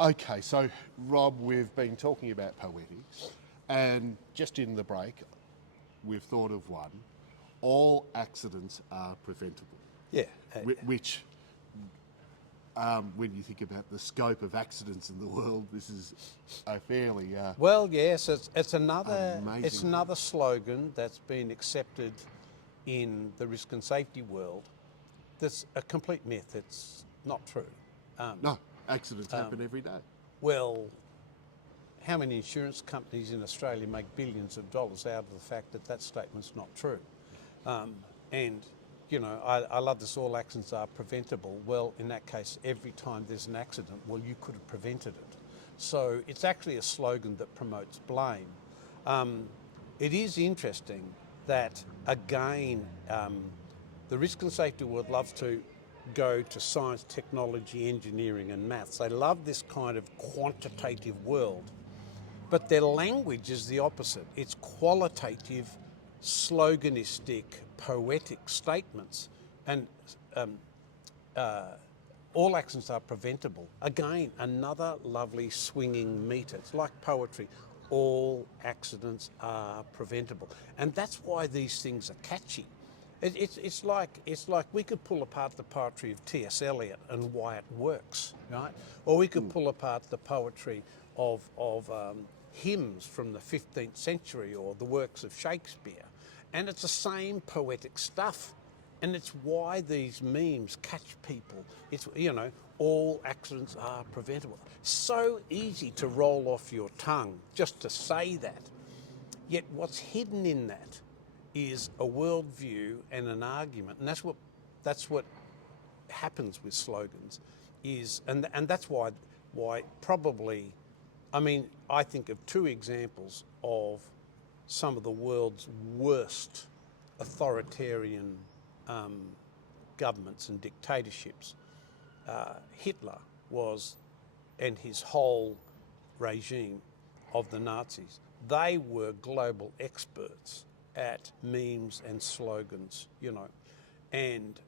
Okay, so Rob, we've been talking about poetics, and just in the break, we've thought of one. All accidents are preventable, Yeah. which, when you think about the scope of accidents in the world, this is a fairly Well, yes, it's another amazing. slogan that's been accepted in the risk and safety world. That's a complete myth. It's not true. No, accidents happen every day. Well, how many insurance companies in Australia make billions of dollars out of the fact that that statement's not true? And, you know, I love this, all accidents are preventable. Well, in that case, every time there's an accident, well, you could have prevented it. So it's actually a slogan that promotes blame. It is interesting that, again, the risk and safety world loves to go to science, technology, engineering and maths. They love this kind of quantitative world. But their language is the opposite. It's qualitative, sloganistic, poetic statements. And all accidents are preventable. Again, another lovely swinging meter. It's like poetry. All accidents are preventable. And that's why these things are catchy. It's like we could pull apart the poetry of T.S. Eliot and why it works, right? Or we could pull apart the poetry of hymns from the 15th century or the works of Shakespeare. And it's the same poetic stuff. And it's why these memes catch people. It's, you know, all accidents are preventable. So easy to roll off your tongue just to say that. Yet what's hidden in that is a worldview and an argument. And that's what happens with slogans is, and that's why probably, I mean, I think of two examples of some of the world's worst authoritarian governments and dictatorships. Hitler was, and his whole regime of the Nazis, they were global experts at memes and slogans, you know, and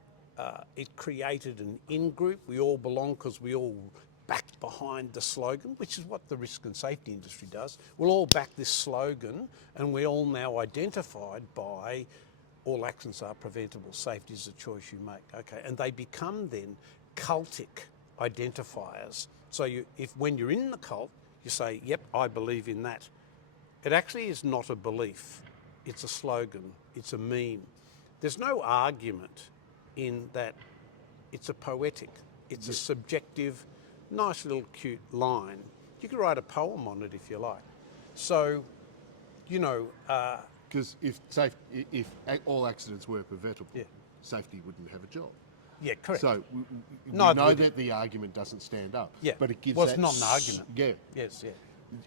it created an in-group. We all belong because we all backed behind the slogan, which is what the risk and safety industry does. We'll all back this slogan, and we're all now identified by all accidents are preventable, safety is a choice you make. Okay, and they become then cultic identifiers. So when you're in the cult, you say, yep, I believe in that. It actually is not a belief. It's a slogan. It's a meme. There's no argument in that. It's a poetic. It's a subjective, nice little cute line. You could write a poem on it if you like. So, you know... Because if all accidents were preventable, safety wouldn't have a job. Yeah, correct. So we know that the argument doesn't stand up. Yeah, but it gives it's not an argument. Yeah. Yes, yeah.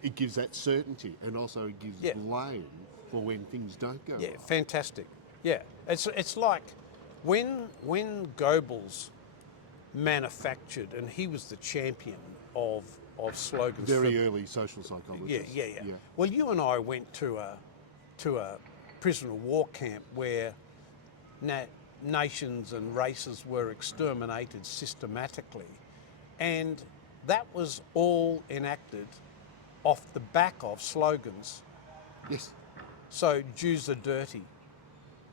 It gives that certainty, and also it gives blame for when things don't go Yeah, right. fantastic. Yeah, it's like when Goebbels manufactured, and he was the champion of slogans. Very early social psychologists. Yeah. Well, you and I went to a prisoner of war camp where nations and races were exterminated systematically, and that was all enacted off the back of slogans. Yes. So Jews are dirty.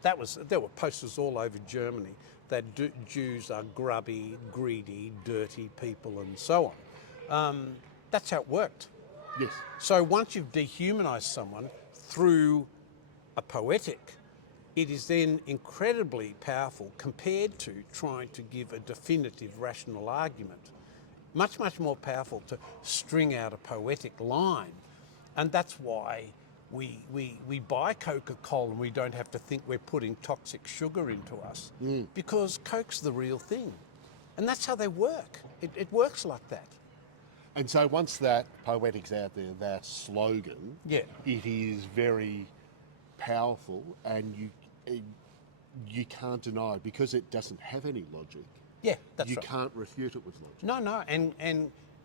There were posters all over Germany that Jews are grubby, greedy, dirty people, and so on. That's how it worked. Yes. So once you've dehumanised someone through a poetic, it is then incredibly powerful compared to trying to give a definitive rational argument. Much, much more powerful to string out a poetic line. And that's why we buy Coca-Cola and we don't have to think we're putting toxic sugar into us, because Coke's the real thing. And that's how they work. It works like that. And so once that poetic's out there, that slogan, it is very powerful, and you can't deny it because it doesn't have any logic. Yeah, that's right. You can't refute it with logic. No,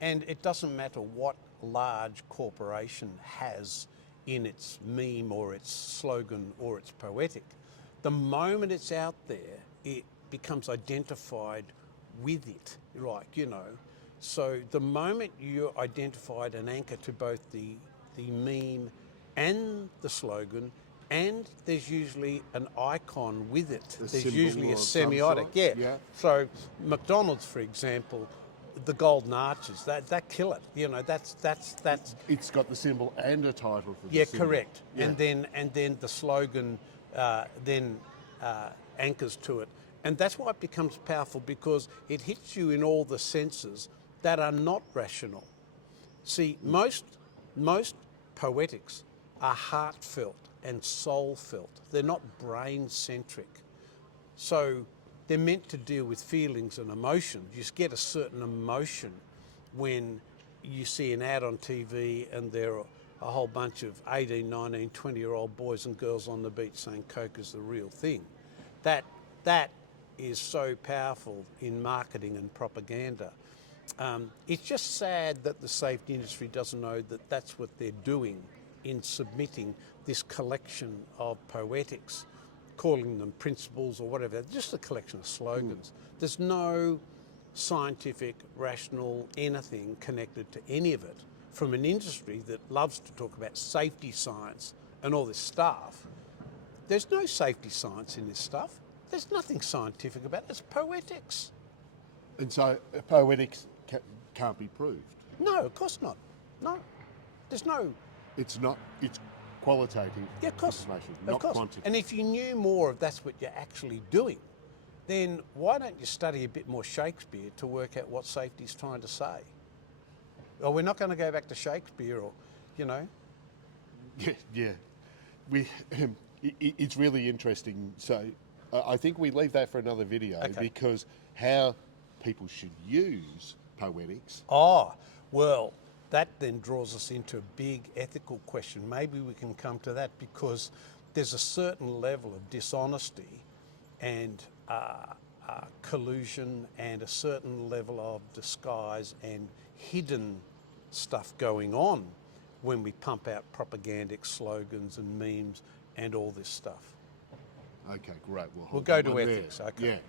and it doesn't matter what large corporation has in its meme or its slogan or its poetic. The moment it's out there, it becomes identified with it. Like, you know, So the moment you identified an anchor to both the meme and the slogan, and there's usually an icon with it. There's usually a semiotic. Yeah. So McDonald's, for example, the golden arches, that kill it. You know, that's. It's got the symbol and a title for the yeah, symbol. correct. Yeah. And then the slogan anchors to it, and that's why it becomes powerful, because it hits you in all the senses that are not rational. See, most poetics are heartfelt and soul-felt. They're not brain-centric. So they're meant to deal with feelings and emotions. You just get a certain emotion when you see an ad on TV and there are a whole bunch of 18, 19, 20-year-old boys and girls on the beach saying Coke is the real thing. That is so powerful in marketing and propaganda. It's just sad that the safety industry doesn't know that that's what they're doing in submitting this collection of poetics, calling them principles or whatever. They're just a collection of slogans. There's no scientific, rational anything connected to any of it from an industry that loves to talk about safety science and all this stuff. There's no safety science in this stuff. There's nothing scientific about it. It's poetics. And so poetics can't be proved? No, of course not. No. There's no... It's not, it's qualitative information, not quantitative. And if you knew more of that's what you're actually doing, then why don't you study a bit more Shakespeare to work out what safety's trying to say? Or we're not going to go back to Shakespeare, or, you know. Yeah. It's really interesting. So I think we leave that for another video, because how people should use poetics. Oh, well, that then draws us into a big ethical question. Maybe we can come to that, because there's a certain level of dishonesty and collusion and a certain level of disguise and hidden stuff going on when we pump out propagandic slogans and memes and all this stuff. Okay, great. We'll go to ethics. Okay. Yeah.